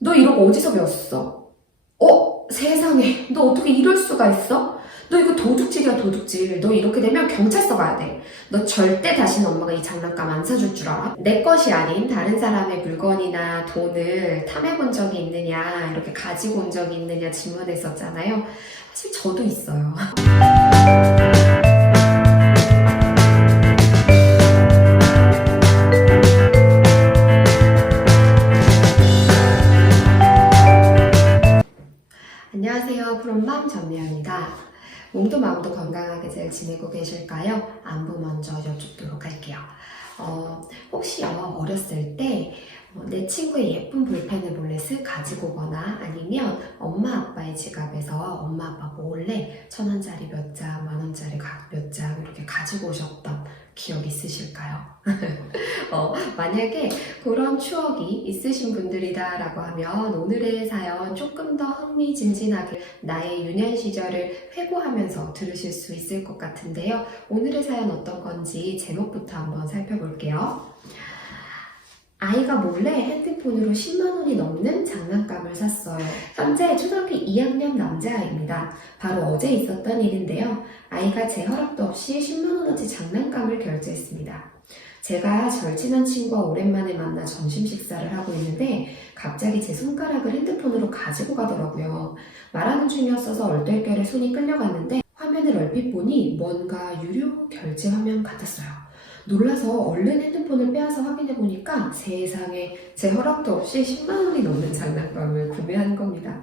너 이런 거 어디서 배웠어? 세상에, 너 어떻게 이럴 수가 있어? 너 이거 도둑질이야, 도둑질. 너 이렇게 되면 경찰서 가야 돼. 너 절대 다시는 엄마가 이 장난감 안 사줄 줄 알아? 내 것이 아닌 다른 사람의 물건이나 돈을 탐해본 적이 있느냐, 이렇게 가지고 온 적이 있느냐 질문했었잖아요. 사실 저도 있어요. 안녕하세요. 푸른맘 전미아입니다. 몸도 마음도 건강하게 잘 지내고 계실까요? 안부 먼저 여쭙도록 할게요. 혹시요, 어렸을 때 내 친구의 예쁜 볼펜을 몰래 쓱 가지고 오거나 아니면 엄마 아빠의 지갑에서 엄마 아빠 몰래 1,000원짜리 몇 장, 만원짜리 몇 장 이렇게 가지고 오셨던 기억 있으실까요? 만약에 그런 추억이 있으신 분들이다 라고 하면 오늘의 사연 조금 더 흥미진진하게 나의 유년 시절을 회고하면서 들으실 수 있을 것 같은데요. 오늘의 사연 어떤 건지 제목부터 한번 살펴볼게요. 아이가 몰래 핸드폰으로 10만원이 넘는 장난감을 샀어요. 현재 초등학교 2학년 남자아이입니다. 바로 어제 있었던 일인데요. 아이가 제 허락도 없이 10만원어치 장난감을 결제했습니다. 제가 절친한 친구와 오랜만에 만나 점심 식사를 하고 있는데 갑자기 제 손가락을 핸드폰으로 가지고 가더라고요. 말하는 중이었어서 얼떨결에 손이 끌려갔는데 화면을 얼핏 보니 뭔가 유료 결제 화면 같았어요. 놀라서 얼른 핸드폰을 빼앗아 확인해보니까 세상에 제 허락도 없이 10만원이 넘는 장난감을 구매한 겁니다.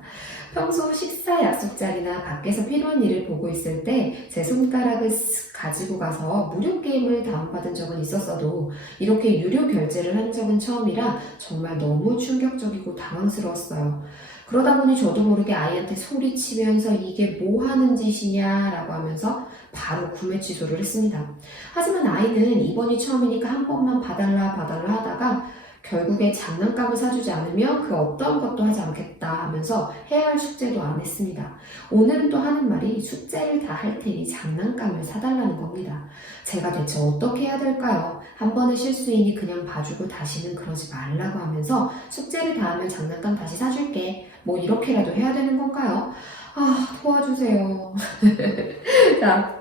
평소 식사 약속 자리나 밖에서 필요한 일을 보고 있을 때 제 손가락을 쓱 가지고 가서 무료 게임을 다운받은 적은 있었어도 이렇게 유료 결제를 한 적은 처음이라 정말 너무 충격적이고 당황스러웠어요. 그러다 보니 저도 모르게 아이한테 소리치면서 이게 뭐 하는 짓이냐 라고 하면서 바로 구매 취소를 했습니다. 하지만 아이는 이번이 처음이니까 한 번만 봐달라 하다가 결국에 장난감을 사주지 않으면 그 어떤 것도 하지 않겠다 하면서 해야 할 숙제도 안 했습니다. 오늘은 또 하는 말이 숙제를 다 할 테니 장난감을 사달라는 겁니다. 제가 대체 어떻게 해야 될까요? 한 번의 실수이니 그냥 봐주고 다시는 그러지 말라고 하면서 숙제를 다 하면 장난감 다시 사줄게. 뭐 이렇게라도 해야 되는 건가요? 도와주세요. 자,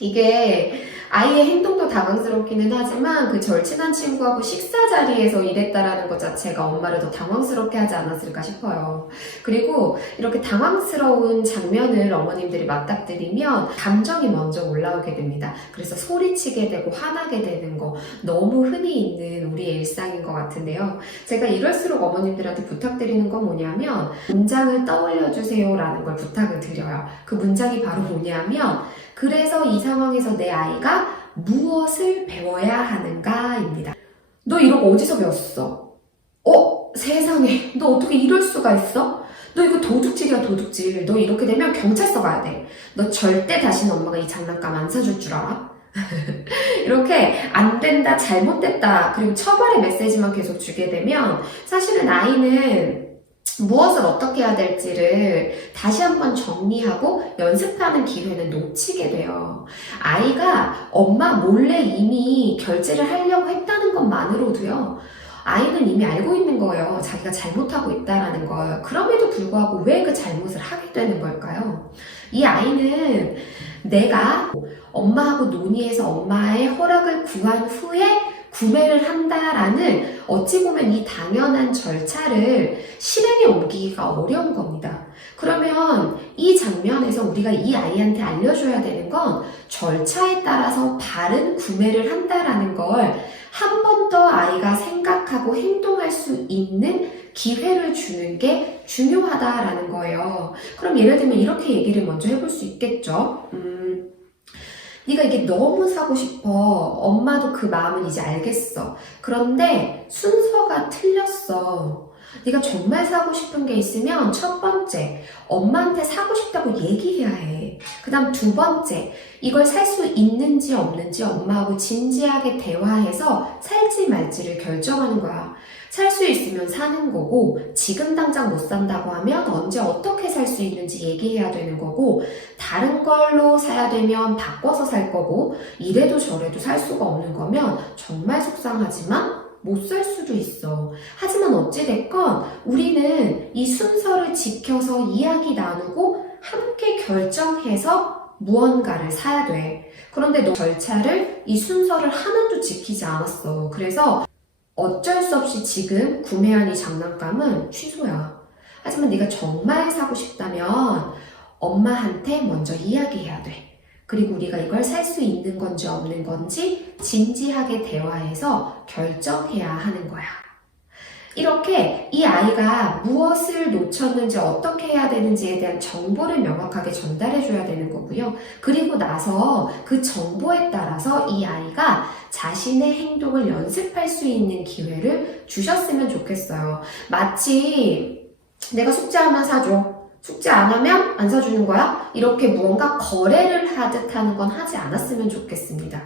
이게 아이의 행동도 당황스럽기는 하지만 그 절친한 친구하고 식사 자리에서 이랬다라는 것 자체가 엄마를 더 당황스럽게 하지 않았을까 싶어요. 그리고 이렇게 당황스러운 장면을 어머님들이 맞닥뜨리면 감정이 먼저 올라오게 됩니다. 그래서 소리치게 되고 화나게 되는 거 너무 흔히 있는 우리의 일상인 것 같은데요. 제가 이럴수록 어머님들한테 부탁드리는 건 뭐냐면 문장을 떠올려 주세요 라는 걸 부탁을 드려요. 그 문장이 바로 뭐냐면 그래서 이 상황에서 내 아이가 무엇을 배워야 하는가입니다. 너 이런 거 어디서 배웠어? 세상에, 너 어떻게 이럴 수가 있어? 너 이거 도둑질이야, 도둑질. 너 이렇게 되면 경찰서 가야 돼. 너 절대 다시는 엄마가 이 장난감 안 사줄 줄 알아? 이렇게 안 된다, 잘못됐다, 그리고 처벌의 메시지만 계속 주게 되면 사실은 아이는 무엇을 어떻게 해야 될지를 다시 한번 정리하고 연습하는 기회는 놓치게 돼요. 아이가 엄마 몰래 이미 결제를 하려고 했다는 것만으로도요. 아이는 이미 알고 있는 거예요. 자기가 잘못하고 있다는 걸. 그럼에도 불구하고 왜 그 잘못을 하게 되는 걸까요? 이 아이는 내가 엄마하고 논의해서 엄마의 허락을 구한 후에 구매를 한다라는 어찌 보면 이 당연한 절차를 실행에 옮기기가 어려운 겁니다. 그러면 이 장면에서 우리가 이 아이한테 알려줘야 되는 건 절차에 따라서 바른 구매를 한다라는 걸 한 번 더 아이가 생각하고 행동할 수 있는 기회를 주는 게 중요하다라는 거예요. 그럼 예를 들면 이렇게 얘기를 먼저 해볼 수 있겠죠. 네가 이게 너무 사고 싶어. 엄마도 그 마음은 이제 알겠어. 그런데 순서가 틀렸어. 네가 정말 사고 싶은 게 있으면 첫 번째, 엄마한테 사고 싶다고 얘기해야 해. 그 다음 두 번째, 이걸 살 수 있는지 없는지 엄마하고 진지하게 대화해서 살지 말지를 결정하는 거야. 살 수 있으면 사는 거고 지금 당장 못 산다고 하면 언제 어떻게 살 수 있는지 얘기해야 되는 거고 다른 걸로 사야 되면 바꿔서 살 거고 이래도 저래도 살 수가 없는 거면 정말 속상하지만 못 살 수도 있어. 하지만 어찌됐건 우리는 이 순서를 지켜서 이야기 나누고 함께 결정해서 무언가를 사야 돼. 그런데 너 절차를, 이 순서를 하나도 지키지 않았어. 그래서 어쩔 수 없이 지금 구매한 이 장난감은 취소야. 하지만 네가 정말 사고 싶다면 엄마한테 먼저 이야기해야 돼. 그리고 우리가 이걸 살 수 있는 건지 없는 건지 진지하게 대화해서 결정해야 하는 거야. 이렇게 이 아이가 무엇을 놓쳤는지 어떻게 해야 되는지에 대한 정보를 명확하게 전달해 줘야 되는 거고요. 그리고 나서 그 정보에 따라서 이 아이가 자신의 행동을 연습할 수 있는 기회를 주셨으면 좋겠어요. 마치 내가 숙제하면 사줘. 숙제 안 하면 안 사주는 거야? 이렇게 무언가 거래를 하듯 하는 건 하지 않았으면 좋겠습니다.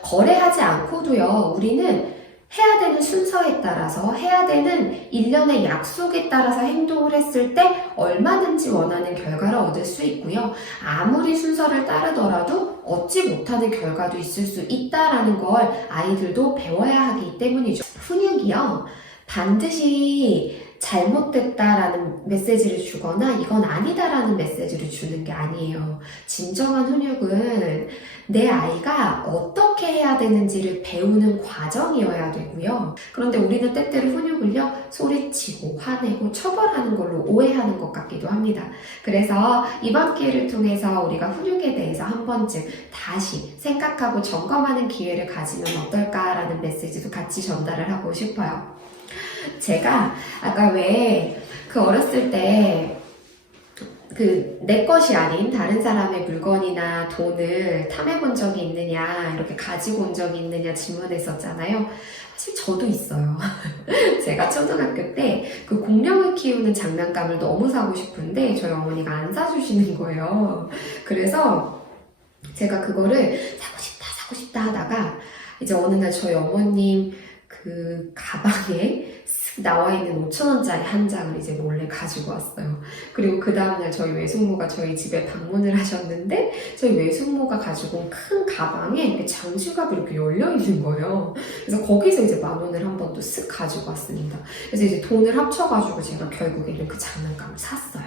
거래하지 않고도요, 우리는 해야 되는 순서에 따라서, 해야 되는 일련의 약속에 따라서 행동을 했을 때 얼마든지 원하는 결과를 얻을 수 있고요. 아무리 순서를 따르더라도 얻지 못하는 결과도 있을 수 있다라는 걸 아이들도 배워야 하기 때문이죠. 훈육이요, 반드시 잘못됐다라는 메시지를 주거나 이건 아니다라는 메시지를 주는 게 아니에요. 진정한 훈육은 내 아이가 어떻게 해야 되는지를 배우는 과정이어야 되고요. 그런데 우리는 때때로 훈육을요, 소리치고 화내고 처벌하는 걸로 오해하는 것 같기도 합니다. 그래서 이번 기회를 통해서 우리가 훈육에 대해서 한 번쯤 다시 생각하고 점검하는 기회를 가지면 어떨까라는 메시지도 같이 전달을 하고 싶어요. 제가 아까 왜 그 어렸을 때 그 내 것이 아닌 다른 사람의 물건이나 돈을 탐해 본 적이 있느냐, 이렇게 가지고 온 적이 있느냐 질문했었잖아요. 사실 저도 있어요. 제가 초등학교 때 그 공룡을 키우는 장난감을 너무 사고 싶은데 저희 어머니가 안 사주시는 거예요. 그래서 제가 그거를 사고 싶다 하다가 이제 어느 날 저희 어머님 그 가방에 나와 있는 5,000원짜리 한 장을 이제 몰래 가지고 왔어요. 그리고 그 다음날 저희 외숙모가 저희 집에 방문을 하셨는데 저희 외숙모가 가지고 온 큰 가방에 이렇게 장지갑이 이렇게 열려 있는 거예요. 그래서 거기서 이제 10,000원을 한 번 또 쓱 가지고 왔습니다. 그래서 이제 돈을 합쳐가지고 제가 결국에는 그 장난감을 샀어요.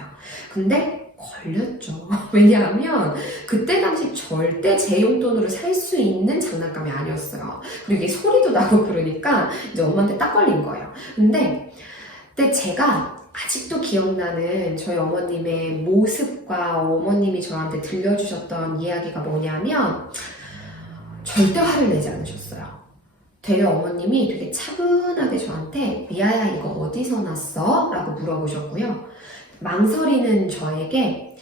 근데 걸렸죠. 왜냐하면 그때 당시 절대 제 용돈으로 살 수 있는 장난감이 아니었어요. 그리고 이게 소리도 나고 그러니까 이제 엄마한테 딱 걸린 거예요. 근데 제가 아직도 기억나는 저희 어머님의 모습과 어머님이 저한테 들려주셨던 이야기가 뭐냐면 절대 화를 내지 않으셨어요. 되려 어머님이 되게 차분하게 저한테 미아야 이거 어디서 났어? 라고 물어보셨고요. 망설이는 저에게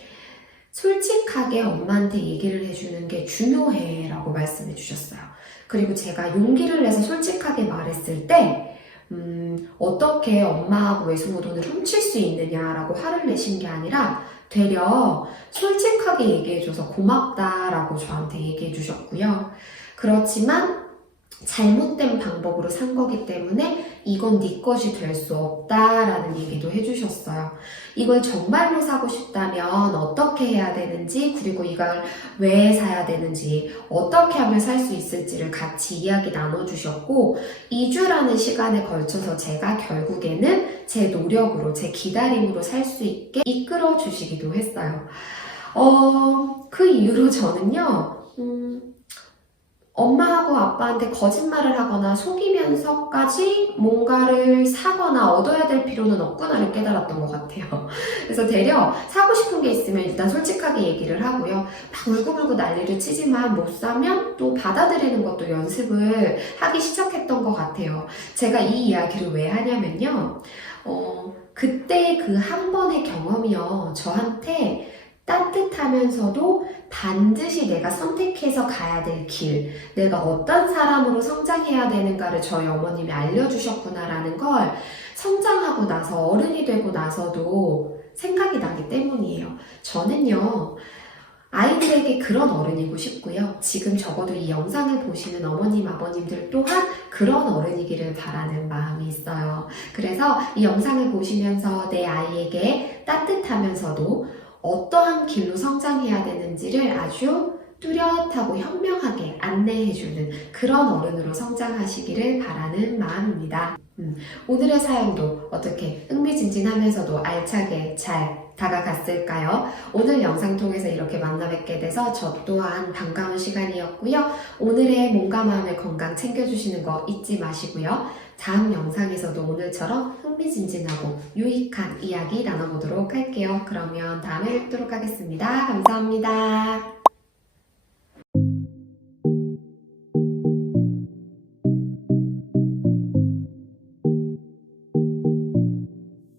솔직하게 엄마한테 얘기를 해주는 게 중요해 라고 말씀해 주셨어요. 그리고 제가 용기를 내서 솔직하게 말했을 때 어떻게 엄마하고 외숙모 돈을 훔칠 수 있느냐라고 화를 내신 게 아니라 되려 솔직하게 얘기해줘서 고맙다라고 저한테 얘기해 주셨고요. 그렇지만 잘못된 방법으로 산 거기 때문에 이건 네 것이 될 수 없다라는 얘기도 해주셨어요. 이걸 정말로 사고 싶다면 어떻게 해야 되는지, 그리고 이걸 왜 사야 되는지, 어떻게 하면 살 수 있을지를 같이 이야기 나눠주셨고 2주라는 시간에 걸쳐서 제가 결국에는 제 노력으로, 제 기다림으로 살 수 있게 이끌어 주시기도 했어요. 그 이후로 저는요, 엄마하고 아빠한테 거짓말을 하거나 속이면서까지 뭔가를 사거나 얻어야 될 필요는 없구나를 깨달았던 것 같아요. 그래서 되려 사고 싶은 게 있으면 일단 솔직하게 얘기를 하고요. 막 울고불고 난리를 치지만 못 사면 또 받아들이는 것도 연습을 하기 시작했던 것 같아요. 제가 이 이야기를 왜 하냐면요. 그때 그 한 번의 경험이요. 저한테 따뜻하면서도 반드시 내가 선택해서 가야 될 길, 내가 어떤 사람으로 성장해야 되는가를 저희 어머님이 알려주셨구나라는 걸 성장하고 나서, 어른이 되고 나서도 생각이 나기 때문이에요. 저는요, 아이들에게 그런 어른이고 싶고요. 지금 적어도 이 영상을 보시는 어머님, 아버님들 또한 그런 어른이기를 바라는 마음이 있어요. 그래서 이 영상을 보시면서 내 아이에게 따뜻하면서도 어떠한 길로 성장해야 되는지를 아주 뚜렷하고 현명하게 안내해주는 그런 어른으로 성장하시기를 바라는 마음입니다. 오늘의 사연도 어떻게 흥미진진하면서도 알차게 잘 다가갔을까요? 오늘 영상 통해서 이렇게 만나 뵙게 돼서 저 또한 반가운 시간이었고요. 오늘의 몸과 마음의 건강 챙겨주시는 거 잊지 마시고요. 다음 영상에서도 오늘처럼 흥미진진하고 유익한 이야기 나눠보도록 할게요. 그러면 다음에 뵙도록 하겠습니다. 감사합니다.